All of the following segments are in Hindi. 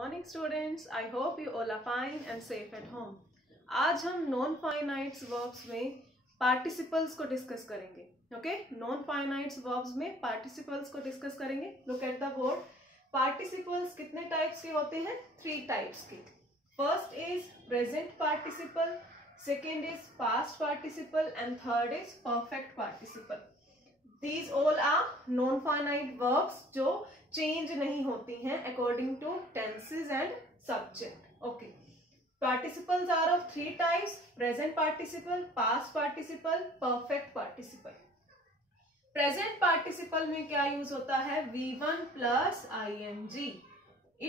morning students. I hope you all are fine and safe at home. आज हम नॉन फाइनाइट्स वर्ब्स में पार्टिसिपल्स को डिस्कस करेंगे. ओके, नॉन फाइनाइट्स वर्ब्स में पार्टिसिपल्स को डिस्कस करेंगे. Look at the board. Participles कितने टाइप्स के होते हैं? 3 टाइप्स के. First is present participle, second is past participle and third is perfect participle. These all are non-finite verbs जो change नहीं होती हैं according to tenses and subject. Okay. Participles are of 3 types: present participle, past participle, perfect participle. Present participle में क्या यूज होता है? V1 plus ing.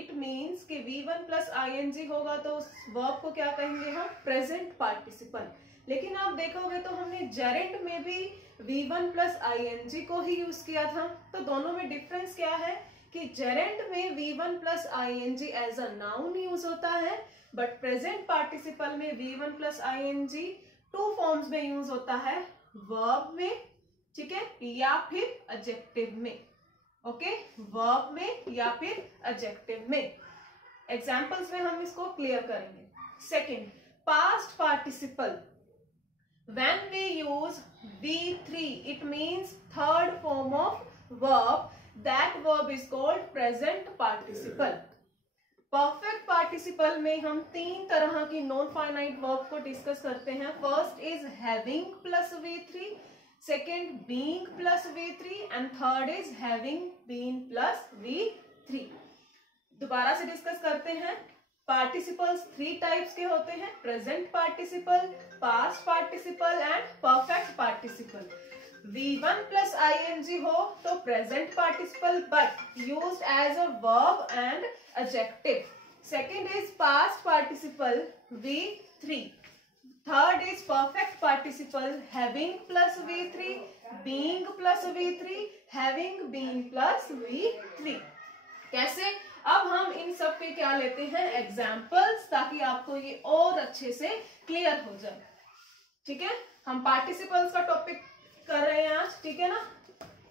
It means कि V1 plus ing होगा तो उस verb को क्या कहेंगे हम? Present participle. लेकिन आप देखोगे तो हमने जेरेंट में भी V1 plus ing को ही यूज किया था. तो दोनों में डिफरेंस क्या है कि जेरेंट में V1 plus ing as a noun use होता है, बट प्रेजेंट पार्टिसिपल में V1 plus ing 2 फॉर्म्स में यूज होता है, वर्ब में, ठीक है, या फिर एडजेक्टिव में. ओके, वर्ब में या फिर एडजेक्टिव में. एग्जांपल्स में हम इसको क्लियर करेंगे. Second, past participle. When we use V3, it means third form of verb. That verb is called present participle. Perfect participle में हम 3 तरह की नॉन फाइनाइट वर्ब को डिस्कस करते हैं. First is having plus V3, second being plus V3 and third is having been plus V3. दोबारा से डिस्कस करते हैं. पार्टिसिपल्स 3 टाइप्स के होते हैं: present participle, past participle and perfect participle. V1 plus ing हो तो present participle but used as a verb and adjective. Second is past participle V3. Third is perfect participle having plus V3, being plus V3, having been plus V3. कैसे? अब हम इन सब पे क्या लेते हैं? एग्जाम्पल्स, ताकि आपको ये और अच्छे से क्लियर हो जाए. ठीक है, हम पार्टिसिपल्स का टॉपिक कर रहे हैं आज, ठीक है ना.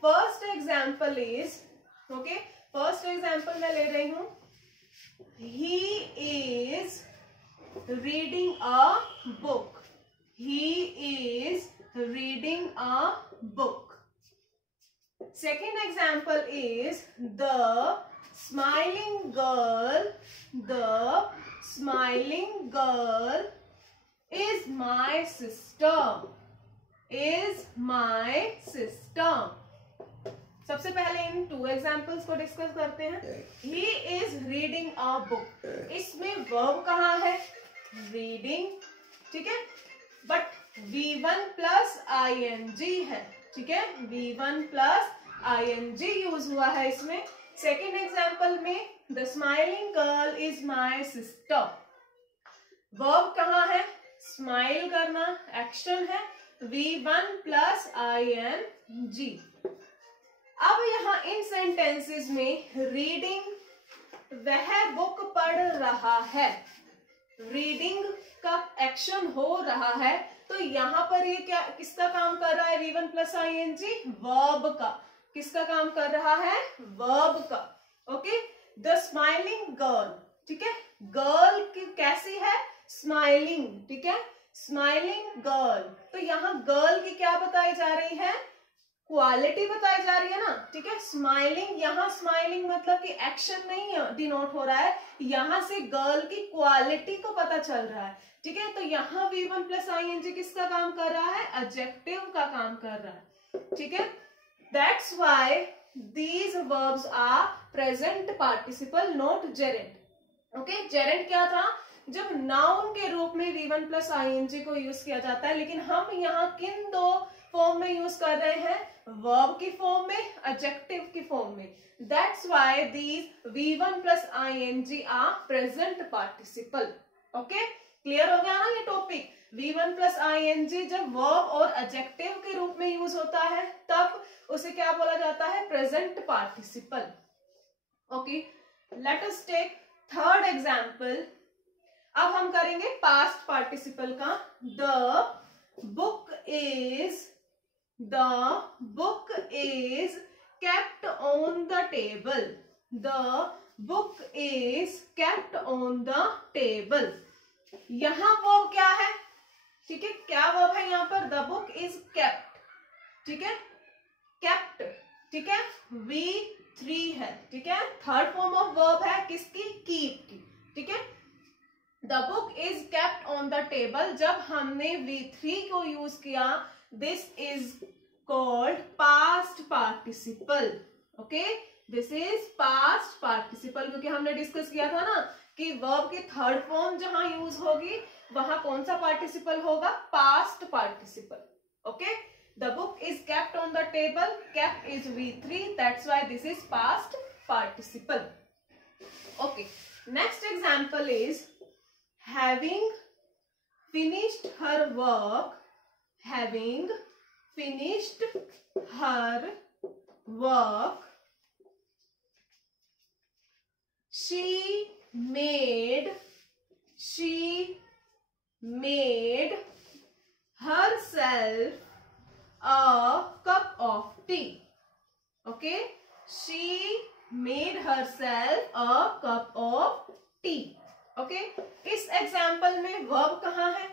First example is, okay, first example मैं ले रही हूं. He is reading a book. He is reading a book. Second example is the smiling girl is my sister. सबसे पहले इन 2 एग्जाम्पल्स को डिस्कस करते हैं. He is reading a book. इसमें वर्ब कहाँ है? रीडिंग, ठीक है, बट V1 plus ing है, ठीक है, V1 plus ing यूज हुआ है इसमें. सेकेंड एग्जाम्पल में the smiling girl is my sister. Verb कहाँ है? स्माइल करना, एक्शन है, V1 plus ing. अब यहाँ इन सेंटेंसेस में रीडिंग, वह बुक पढ़ रहा है, रीडिंग का एक्शन हो रहा है, तो यहाँ पर ये क्या, किसका काम कर रहा है? V1 plus ing, वर्ब का. किसका काम कर रहा है? वर्ब का. ओके, द स्माइलिंग गर्ल, ठीक है, गर्ल की कैसी है? स्माइलिंग, ठीक है, स्माइलिंग गर्ल. तो यहाँ गर्ल की क्या बताई जा रही है? क्वालिटी बताई जा रही है ना, ठीक है. स्माइलिंग, यहाँ स्माइलिंग मतलब कि एक्शन नहीं डिनोट हो रहा है, यहाँ से गर्ल की क्वालिटी को पता चल रहा है, ठीक है. तो यहाँ V1 plus ing किसका काम कर रहा है? एडजेक्टिव का काम कर रहा है, ठीक है. That's why these verbs are present participle, not gerund. Okay, gerund क्या था? जब नाउन के रूप में V1 plus ing को यूज किया जाता है, लेकिन हम यहाँ किन 2 फॉर्म में यूज कर रहे हैं? वर्ब की फॉर्म में, एडजेक्टिव की फॉर्म में. That's why these V1 plus ing are present participle. Okay, clear हो गया ना ये टॉपिक? V1 plus ing जब वर्ब और एडजेक्टिव के रूप में यूज होता है तब उसे क्या बोला जाता है? Present participle. Okay, let us take third example. अब हम करेंगे पास्ट पार्टिसिपल का. The book is kept on the table. The book is kept on the table. यहां वर्ब क्या है, ठीक है, क्या वर्ब है यहाँ पर, द बुक इज केप्ट, ठीक है, केप्ट, ठीक है, V3 है, ठीक है, थर्ड फॉर्म ऑफ वर्ब है किसकी, कीप की, ठीक है। The book is kept on the table, जब हमने V3 को यूज किया, this is called past participle, okay, this is past participle, क्योंकि हमने डिस्कस किया था ना कि वर्ब की थर्ड फॉर्म जहां यूज होगी वहां कौन सा पार्टिसिपल होगा, past participle, okay. The book is kept on the table, kept is V3, that's why this is past participle, okay. Next example is having finished her work, having finished her work, she made herself a cup of tea, okay, she made herself a cup of tea, okay। इस एग्जाम्पल में वर्ब कहाँ है,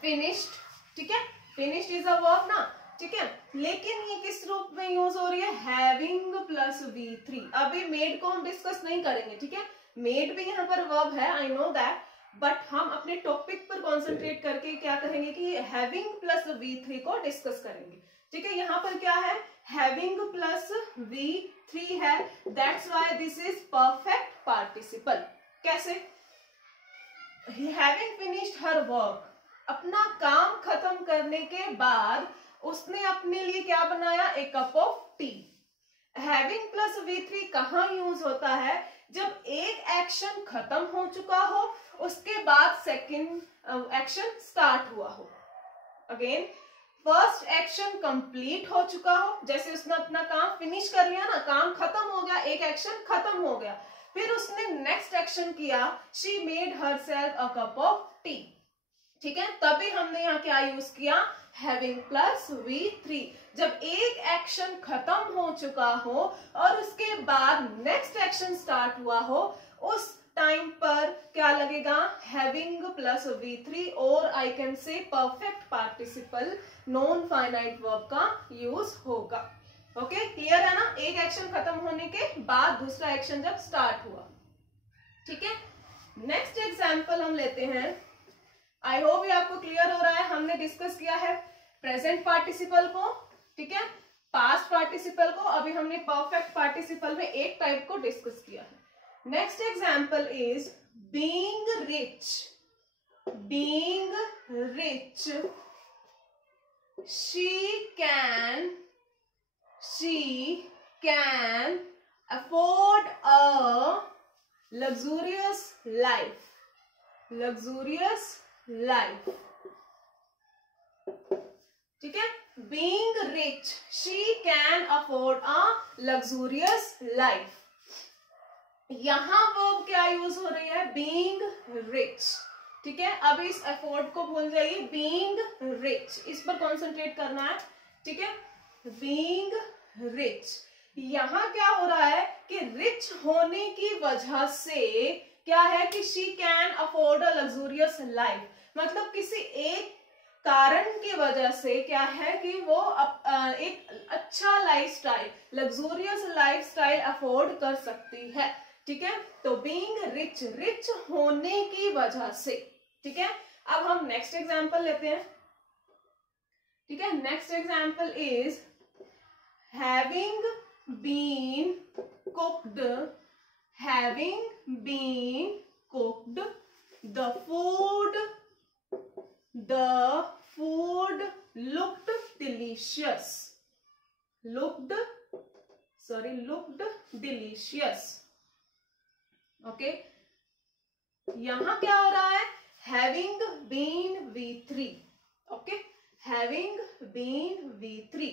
फिनिश्ड, ठीक है, फिनिश्ड इज अ वर्ब ना, ठीक है, लेकिन ये किस रूप में यूज हो रही है, हैविंग प्लस V3। अभी मेड को हम डिस्कस नहीं करेंगे, ठीक है, मेड भी यहाँ पर वर्ब है, आई नो दैट, बट हम अपने टॉपिक पर कॉन्सेंट्रेट करके क्या कहेंगे कि हैविंग प्लस V3 को डिस्कस करेंगे, ठीक है। यहाँ पर क्या है, हैविंग प्लस V3 है, that's why this is perfect participle. कैसे, हैविंग फिनिश्ड हर वर्क, अपना काम खत्म करने के बाद उसने अपने लिए क्या बनाया, एक cup of T. Having plus V3 कहाँ यूज होता है, जब एक एक्शन खत्म हो चुका हो उसके बाद सेकंड एक्शन स्टार्ट हुआ हो। अगेन फर्स्ट एक्शन कंप्लीट हो चुका हो, जैसे उसने अपना काम फिनिश कर लिया ना, काम खत्म हो गया, एक एक्शन खत्म हो गया, फिर उसने नेक्स्ट एक्शन किया, she made herself a cup of T, ठीक है, तभी हमने यहाँ क्या यूज किया, हैविंग प्लस V3। जब एक एक्शन खत्म हो चुका हो और उसके बाद नेक्स्ट एक्शन स्टार्ट हुआ हो, उस टाइम पर क्या लगेगा, हैविंग प्लस V3, और I can say perfect participle non finite verb का यूज होगा। ओके, क्लियर है ना, एक एक्शन खत्म होने के बाद दूसरा एक्शन जब स्टार्ट हुआ, ठीक है। नेक्स्ट एग्जाम्पल हम लेते हैं, आई होप ये आपको क्लियर हो रहा है। हमने डिस्कस किया है प्रेजेंट पार्टिसिपल को, ठीक है, पास्ट पार्टिसिपल को, अभी हमने परफेक्ट पार्टिसिपल में एक टाइप को डिस्कस किया है। Next example is being rich, being rich, she can afford a luxurious life, luxurious life, ठीक है, being rich, she can afford a luxurious life। यहां वर्ब क्या यूज हो रही है, being rich, ठीक है। अब इस अफोर्ड को भूल जाइए, being rich, इस पर कॉन्सेंट्रेट करना है, ठीक है, being rich। यहां क्या हो रहा है कि रिच होने की वजह से क्या है कि she can afford a luxurious life, मतलब किसी एक कारण की वजह से क्या है कि वो एक अच्छा लाइफस्टाइल, लग्जूरियस लाइफस्टाइल अफोर्ड कर सकती है, ठीक है। तो बीइंग रिच, रिच होने की वजह से, ठीक है। अब हम नेक्स्ट एग्जांपल लेते हैं, ठीक है। Next example is having been cooked, having been cooked, the food looked delicious, looked delicious, okay. यहां क्या हो रहा है, having been V3, ओके, having been V3।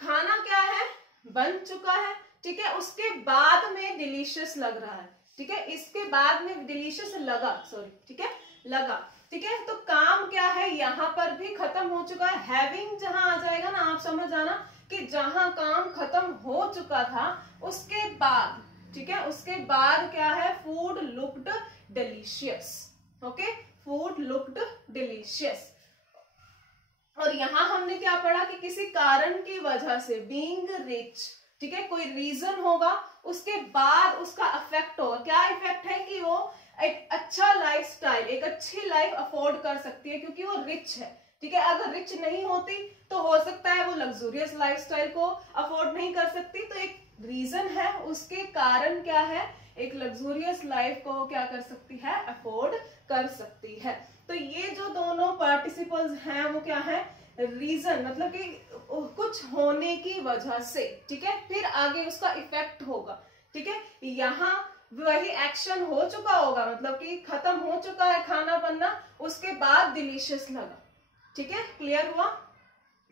खाना क्या है, बन चुका है, ठीक है, उसके बाद में डिलीशियस लग रहा है, ठीक है, इसके बाद में डिलीशियस लगा, सॉरी, ठीक है, लगा, ठीक है। तो काम क्या है, यहां पर भी खत्म हो चुका है। हैविंग जहां आ जाएगा ना, आप समझ जाना कि जहां काम खत्म हो चुका था उसके बाद, ठीक है, उसके बाद क्या है, food looked delicious. Okay, food looked delicious. और यहां हमने क्या पढ़ा कि किसी कारण की वजह से, बीइंग रिच, ठीक है, कोई रीजन होगा, उसके बाद उसका इफेक्ट होगा। क्या इफेक्ट है कि वो एक अच्छा लाइफस्टाइल, एक अच्छी लाइफ अफोर्ड कर सकती है क्योंकि वो रिच है, ठीक है। अगर रिच नहीं होती तो हो सकता है वो लग्जूरियस लाइफस्टाइल को अफोर्ड नहीं कर सकती। तो एक रीजन है, उसके कारण क्या है, एक लग्जूरियस लाइफ को क्या कर सकती है, अफोर्ड कर सकती है। तो ये जो दोनों पार्टिसिपल्स हैं वो क्या है, रीजन, मतलब कि कुछ होने की वजह से, ठीक है, फिर आगे उसका इफेक्ट होगा, ठीक है। यहाँ वही एक्शन हो चुका होगा, मतलब कि खत्म हो चुका है खाना बनना, उसके बाद डिलीशियस लगा, ठीक है, क्लियर हुआ।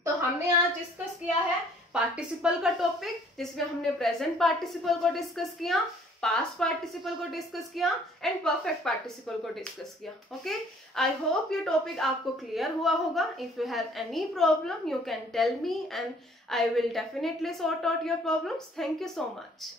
तो हमने आज डिस्कस किया है पार्टिसिपल का टॉपिक, जिसमें हमने प्रेजेंट पार्टिसिपल को डिस्कस किया, पास्ट पार्टिसिपल को डिस्कस किया एंड परफेक्ट पार्टिसिपल को डिस्कस किया। ओके, आई होप ये टॉपिक आपको क्लियर हुआ होगा। If you have any problem you can tell me and I will definitely sort out your problems. Thank you so much.